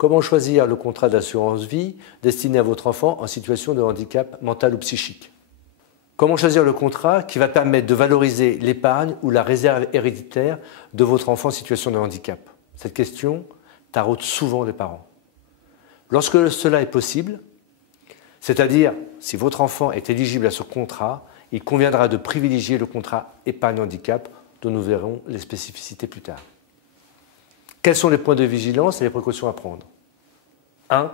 Comment choisir le contrat d'assurance vie destiné à votre enfant en situation de handicap mental ou psychique? Comment choisir le contrat qui va permettre de valoriser l'épargne ou la réserve héréditaire de votre enfant en situation de handicap? Cette question taraude souvent les parents. Lorsque cela est possible, c'est-à-dire si votre enfant est éligible à ce contrat, il conviendra de privilégier le contrat épargne handicap dont nous verrons les spécificités plus tard. Quels sont les points de vigilance et les précautions à prendre? 1.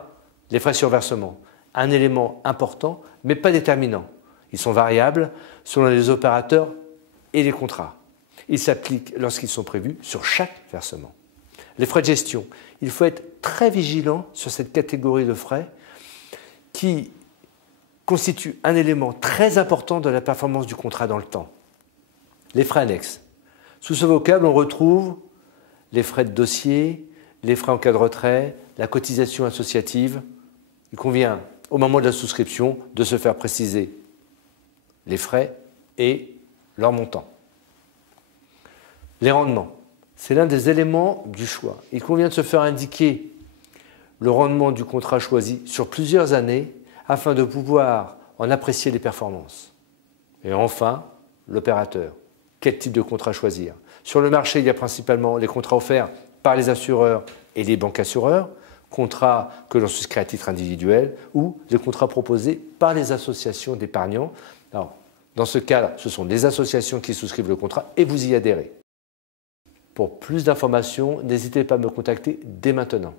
Les frais sur versement. Un élément important, mais pas déterminant. Ils sont variables selon les opérateurs et les contrats. Ils s'appliquent lorsqu'ils sont prévus sur chaque versement. Les frais de gestion. Il faut être très vigilant sur cette catégorie de frais qui constitue un élément très important de la performance du contrat dans le temps. Les frais annexes. Sous ce vocable, on retrouve les frais de dossier, les frais en cas de retrait, la cotisation associative. Il convient, au moment de la souscription, de se faire préciser les frais et leur montant. Les rendements, c'est l'un des éléments du choix. Il convient de se faire indiquer le rendement du contrat choisi sur plusieurs années afin de pouvoir en apprécier les performances. Et enfin, l'opérateur. Quel type de contrat choisir? Sur le marché, il y a principalement les contrats offerts par les assureurs et les banques assureurs, contrats que l'on souscrit à titre individuel ou les contrats proposés par les associations d'épargnants. Alors, dans ce cas, ce sont les associations qui souscrivent le contrat et vous y adhérez. Pour plus d'informations, n'hésitez pas à me contacter dès maintenant.